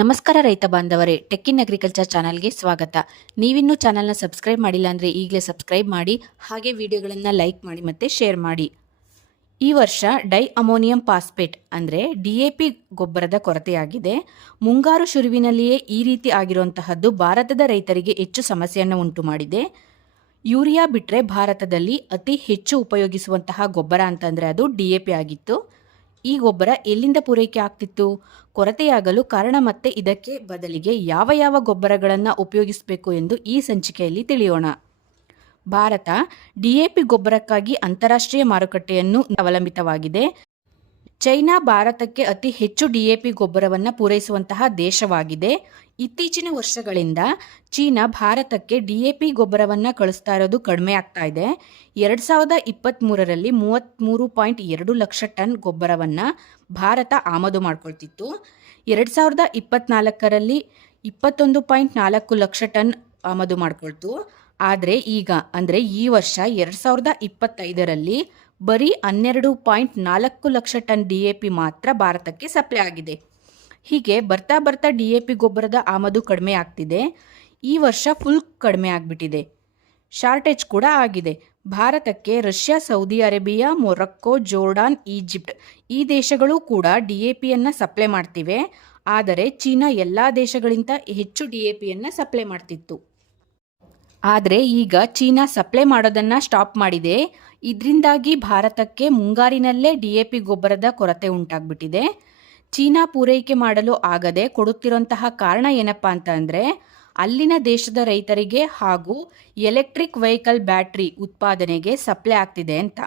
ನಮಸ್ಕಾರ ರೈತ ಬಾಂಧವರೇ, ಟೆಕ್ಕಿನ್ ಅಗ್ರಿಕಲ್ಚರ್ ಚಾನಲ್ಗೆ ಸ್ವಾಗತ. ನೀವಿನ್ನೂ ಚಾನಲ್ನ ಸಬ್ಸ್ಕ್ರೈಬ್ ಮಾಡಿಲ್ಲ ಅಂದರೆ ಈಗಲೇ ಸಬ್ಸ್ಕ್ರೈಬ್ ಮಾಡಿ, ಹಾಗೆ ವಿಡಿಯೋಗಳನ್ನು ಲೈಕ್ ಮಾಡಿ ಮತ್ತು ಶೇರ್ ಮಾಡಿ. ಈ ವರ್ಷ ಡೈ ಅಮೋನಿಯಂ ಪಾಸ್ಪೇಟ್ ಅಂದರೆ ಡಿ ಎ ಪಿ ಗೊಬ್ಬರದ ಕೊರತೆಯಾಗಿದೆ. ಮುಂಗಾರು ಶುರುವಿನಲ್ಲಿಯೇ ಈ ರೀತಿ ಆಗಿರುವಂತಹದ್ದು ಭಾರತದ ರೈತರಿಗೆ ಹೆಚ್ಚು ಸಮಸ್ಯೆಯನ್ನು ಉಂಟು ಮಾಡಿದೆ. ಯೂರಿಯಾ ಬಿಟ್ಟರೆ ಭಾರತದಲ್ಲಿ ಅತಿ ಹೆಚ್ಚು ಉಪಯೋಗಿಸುವಂತಹ ಗೊಬ್ಬರ ಅಂತಂದರೆ ಅದು ಡಿ ಎ ಪಿ ಆಗಿತ್ತು. ಈ ಗೊಬ್ಬರ ಎಲ್ಲಿಂದ ಪೂರೈಕೆ ಆಗ್ತಿತ್ತು? ಕೊರತೆಯಾಗಲು ಕಾರಣ ಮತ್ತೆ ಇದಕ್ಕೆ ಬದಲಿಗೆ ಯಾವ ಯಾವ ಗೊಬ್ಬರಗಳನ್ನು ಉಪಯೋಗಿಸಬೇಕು ಎಂದು ಈ ಸಂಚಿಕೆಯಲ್ಲಿ ತಿಳಿಯೋಣ. ಭಾರತ ಡಿಎಪಿ ಗೊಬ್ಬರಕ್ಕಾಗಿ ಅಂತಾರಾಷ್ಟ್ರೀಯ ಮಾರುಕಟ್ಟೆಯನ್ನು ಅವಲಂಬಿತವಾಗಿದೆ. ಚೈನಾ ಭಾರತಕ್ಕೆ ಅತಿ ಹೆಚ್ಚು ಡಿಎಪಿ ಗೊಬ್ಬರವನ್ನು ಪೂರೈಸುವಂತಹ ದೇಶವಾಗಿದೆ. ಇತ್ತೀಚಿನ ವರ್ಷಗಳಿಂದ ಚೀನಾ ಭಾರತಕ್ಕೆ ಡಿಎಪಿ ಗೊಬ್ಬರವನ್ನು ಕಳಿಸ್ತಾ ಇರೋದು ಕಡಿಮೆ ಆಗ್ತಾ ಇದೆ. ಎರಡು ಸಾವಿರದ ಇಪ್ಪತ್ತ್ಮೂರರಲ್ಲಿ ಮೂವತ್ತ್ಮೂರು ಪಾಯಿಂಟ್ ಎರಡು ಲಕ್ಷ ಟನ್ ಗೊಬ್ಬರವನ್ನು ಭಾರತ ಆಮದು ಮಾಡಿಕೊಳ್ತಿತ್ತು. ಎರಡು ಸಾವಿರದ ಇಪ್ಪತ್ತ್ನಾಲ್ಕರಲ್ಲಿ ಇಪ್ಪತ್ತೊಂದು ಪಾಯಿಂಟ್ ನಾಲ್ಕು ಲಕ್ಷ ಟನ್ ಆಮದು ಮಾಡಿಕೊಳ್ತು. ಆದರೆ ಈಗ, ಅಂದರೆ ಈ ವರ್ಷ ಎರಡು ಸಾವಿರದ ಇಪ್ಪತ್ತೈದರಲ್ಲಿ ಬರೀ ಹನ್ನೆರಡು ಪಾಯಿಂಟ್ ನಾಲ್ಕು lakh ton D A P ಮಾತ್ರ ಭಾರತಕ್ಕೆ ಸಪ್ಲೈ ಆಗಿದೆ. ಹೀಗೆ ಬರ್ತಾ ಬರ್ತಾ ಡಿ ಎ ಪಿ ಗೊಬ್ಬರದ ಆಮದು ಕಡಿಮೆ ಆಗ್ತಿದೆ. ಈ ವರ್ಷ ಫುಲ್ ಕಡಿಮೆ ಆಗಿಬಿಟ್ಟಿದೆ. ಶಾರ್ಟೇಜ್ ಕೂಡ ಆಗಿದೆ. ಭಾರತಕ್ಕೆ Russia, Saudi Arabia, Morocco, Jordan, Egypt ಈ ದೇಶಗಳು ಕೂಡ ಡಿ ಎ ಪಿಯನ್ನು ಸಪ್ಲೈ ಮಾಡ್ತಿವೆ. ಆದರೆ ಚೀನಾ ಎಲ್ಲ ದೇಶಗಳಿಂದ ಹೆಚ್ಚು ಡಿ ಎ ಪಿಯನ್ನು ಸಪ್ಲೈ ಮಾಡ್ತಿತ್ತು. ಆದರೆ ಈಗ ಚೀನಾ ಸಪ್ಲೈ ಮಾಡೋದನ್ನು ಸ್ಟಾಪ್ ಮಾಡಿದೆ. ಇದರಿಂದಾಗಿ ಭಾರತಕ್ಕೆ ಮುಂಗಾರಿನಲ್ಲೇ ಡಿಎಪಿ ಗೊಬ್ಬರದ ಕೊರತೆ ಉಂಟಾಗ್ಬಿಟ್ಟಿದೆ. ಚೀನಾ ಪೂರೈಕೆ ಮಾಡಲು ಆಗದೆ ಕೊಡುತ್ತಿರುವಂತಹ ಕಾರಣ ಏನಪ್ಪ ಅಂತ ಅಲ್ಲಿನ ದೇಶದ ರೈತರಿಗೆ ಹಾಗೂ ಎಲೆಕ್ಟ್ರಿಕ್ ವೆಹಿಕಲ್ ಬ್ಯಾಟ್ರಿ ಉತ್ಪಾದನೆಗೆ ಸಪ್ಲೈ ಆಗ್ತಿದೆ ಅಂತ.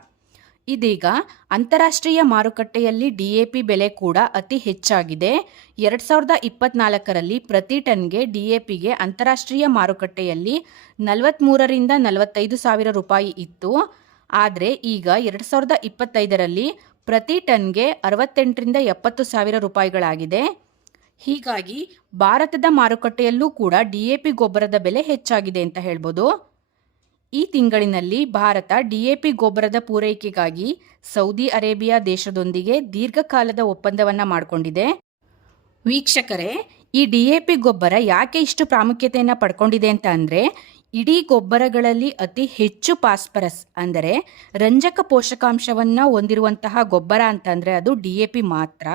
ಇದೀಗ ಅಂತಾರಾಷ್ಟ್ರೀಯ ಮಾರುಕಟ್ಟೆಯಲ್ಲಿ ಡಿಎಪಿ ಬೆಲೆ ಕೂಡ ಅತಿ ಹೆಚ್ಚಾಗಿದೆ. ಎರಡು ಸಾವಿರದ ಇಪ್ಪತ್ನಾಲ್ಕರಲ್ಲಿ ಪ್ರತಿ ಟನ್ಗೆ ಡಿಎಪಿಗೆ ಅಂತಾರಾಷ್ಟ್ರೀಯ ಮಾರುಕಟ್ಟೆಯಲ್ಲಿ ನಲವತ್ತ್ಮೂರರಿಂದ ನಲವತ್ತೈದು ಸಾವಿರ ರೂಪಾಯಿ ಇತ್ತು. ಆದರೆ ಈಗ ಎರಡು ಸಾವಿರದ ಇಪ್ಪತ್ತೈದರಲ್ಲಿ ಪ್ರತಿ ಟನ್ಗೆ ಅರವತ್ತೆಂಟರಿಂದ ಎಪ್ಪತ್ತು ಸಾವಿರ ರೂಪಾಯಿಗಳಾಗಿದೆ. ಹೀಗಾಗಿ ಭಾರತದ ಮಾರುಕಟ್ಟೆಯಲ್ಲೂ ಕೂಡ ಡಿ ಎ ಪಿ ಗೊಬ್ಬರದ ಬೆಲೆ ಹೆಚ್ಚಾಗಿದೆ ಅಂತ ಹೇಳ್ಬೋದು. ಈ ತಿಂಗಳಿನಲ್ಲಿ ಭಾರತ ಡಿ ಎ ಪಿ ಗೊಬ್ಬರದ ಪೂರೈಕೆಗಾಗಿ ಸೌದಿ ಅರೇಬಿಯಾ ದೇಶದೊಂದಿಗೆ ದೀರ್ಘಕಾಲದ ಒಪ್ಪಂದವನ್ನು ಮಾಡಿಕೊಂಡಿದೆ. ವೀಕ್ಷಕರೇ, ಈ ಡಿ ಎ ಪಿ ಗೊಬ್ಬರ ಯಾಕೆ ಇಷ್ಟು ಪ್ರಾಮುಖ್ಯತೆಯನ್ನು ಪಡ್ಕೊಂಡಿದೆ ಅಂತ ಅಂದರೆ ಇಡೀ ಗೊಬ್ಬರಗಳಲ್ಲಿ ಅತಿ ಹೆಚ್ಚು ಪಾಸ್ಪರಸ್ ಅಂದರೆ ರಂಜಕ ಪೋಷಕಾಂಶವನ್ನು ಹೊಂದಿರುವಂತಹ ಗೊಬ್ಬರ ಅಂತಂದರೆ ಅದು ಡಿ ಎ ಪಿ ಮಾತ್ರ.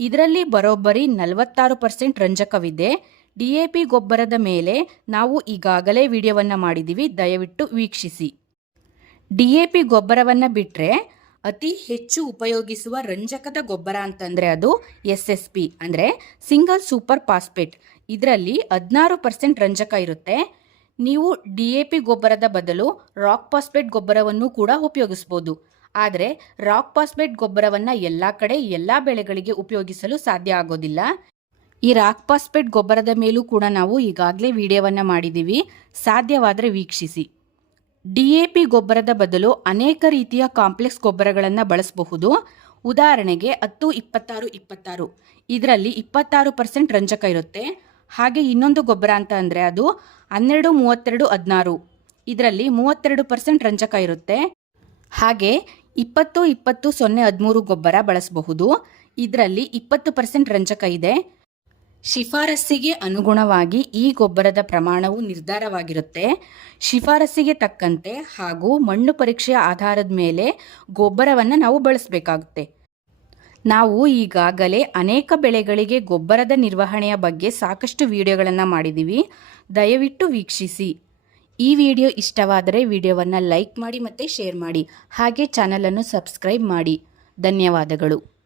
ಇದರಲ್ಲಿ ಬರೋಬ್ಬರಿ ನಲವತ್ತಾರು ಪರ್ಸೆಂಟ್ ರಂಜಕವಿದೆ. ಡಿ ಎ ಪಿ ಗೊಬ್ಬರದ ಮೇಲೆ ನಾವು ಈಗಾಗಲೇ ವಿಡಿಯೋವನ್ನು ಮಾಡಿದ್ದೀವಿ ದಯವಿಟ್ಟು ವೀಕ್ಷಿಸಿ. ಡಿ ಎ ಪಿ ಗೊಬ್ಬರವನ್ನು ಬಿಟ್ಟರೆ ಅತಿ ಹೆಚ್ಚು ಉಪಯೋಗಿಸುವ ರಂಜಕದ ಗೊಬ್ಬರ ಅಂತಂದರೆ ಅದು ಎಸ್ ಎಸ್ ಪಿ ಅಂದರೆ ಸಿಂಗಲ್ ಸೂಪರ್ ಪಾಸ್ಪೇಟ್ ಇದರಲ್ಲಿ ಹದಿನಾರು ಪರ್ಸೆಂಟ್ ರಂಜಕ ಇರುತ್ತೆ. ನೀವು ಡಿ ಎ ಪಿ ಗೊಬ್ಬರದ ಬದಲು ರಾಕ್ ಪಾಸ್ಪೇಟ್ ಗೊಬ್ಬರವನ್ನು ಕೂಡ ಉಪಯೋಗಿಸ್ಬೋದು. ಆದರೆ ರಾಕ್ ಪಾಸ್ಪೇಟ್ ಗೊಬ್ಬರವನ್ನು ಎಲ್ಲ ಕಡೆ ಎಲ್ಲ ಬೆಳೆಗಳಿಗೆ ಉಪಯೋಗಿಸಲು ಸಾಧ್ಯ ಆಗೋದಿಲ್ಲ. ಈ ರಾಕ್ ಪಾಸ್ಪೇಟ್ ಗೊಬ್ಬರದ ಮೇಲೂ ಕೂಡ ನಾವು ಈಗಾಗಲೇ ವಿಡಿಯೋವನ್ನು ಮಾಡಿದ್ದೀವಿ ಸಾಧ್ಯವಾದರೆ ವೀಕ್ಷಿಸಿ. ಡಿ ಎ ಪಿ ಗೊಬ್ಬರದ ಬದಲು ಅನೇಕ ರೀತಿಯ ಕಾಂಪ್ಲೆಕ್ಸ್ ಗೊಬ್ಬರಗಳನ್ನು ಬಳಸಬಹುದು. ಉದಾಹರಣೆಗೆ ಹತ್ತು, ಇಪ್ಪತ್ತಾರು ಇಪ್ಪತ್ತಾರು. ಇದರಲ್ಲಿ ಇಪ್ಪತ್ತಾರು ಪರ್ಸೆಂಟ್ ರಂಜಕ ಇರುತ್ತೆ. ಹಾಗೆ ಇನ್ನೊಂದು ಗೊಬ್ಬರ ಅಂತ ಅಂದರೆ ಅದು ಹನ್ನೆರಡು, ಮೂವತ್ತೆರಡು, ಹದಿನಾರು. ಇದರಲ್ಲಿ ಮೂವತ್ತೆರಡು ಪರ್ಸೆಂಟ್ ರಂಜಕ ಇರುತ್ತೆ. ಹಾಗೆ ಇಪ್ಪತ್ತು ಇಪ್ಪತ್ತು, ಸೊನ್ನೆ, ಹದಿಮೂರು ಗೊಬ್ಬರ ಬಳಸಬಹುದು. ಇದರಲ್ಲಿ ಇಪ್ಪತ್ತು ಪರ್ಸೆಂಟ್ ರಂಜಕ ಇದೆ. ಶಿಫಾರಸ್ಸಿಗೆ ಅನುಗುಣವಾಗಿ ಈ ಗೊಬ್ಬರದ ಪ್ರಮಾಣವು ನಿರ್ಧಾರವಾಗಿರುತ್ತೆ. ಶಿಫಾರಸ್ಸಿಗೆ ತಕ್ಕಂತೆ ಹಾಗೂ ಮಣ್ಣು ಪರೀಕ್ಷೆಯ ಆಧಾರದ ಮೇಲೆ ಗೊಬ್ಬರವನ್ನು ನಾವು ಬಳಸಬೇಕಾಗುತ್ತೆ. ನಾವು ಈಗಾಗಲೇ ಅನೇಕ ಬೆಳೆಗಳಿಗೆ ಗೊಬ್ಬರದ ನಿರ್ವಹಣೆಯ ಬಗ್ಗೆ ಸಾಕಷ್ಟು ವಿಡಿಯೋಗಳನ್ನು ಮಾಡಿದ್ದೀವಿ ದಯವಿಟ್ಟು ವೀಕ್ಷಿಸಿ. ಈ ವಿಡಿಯೋ ಇಷ್ಟವಾದರೆ ವಿಡಿಯೋವನ್ನು ಲೈಕ್ ಮಾಡಿ ಮತ್ತು ಶೇರ್ ಮಾಡಿ. ಹಾಗೆ ಚಾನಲನ್ನು ಸಬ್ಸ್ಕ್ರೈಬ್ ಮಾಡಿ. ಧನ್ಯವಾದಗಳು.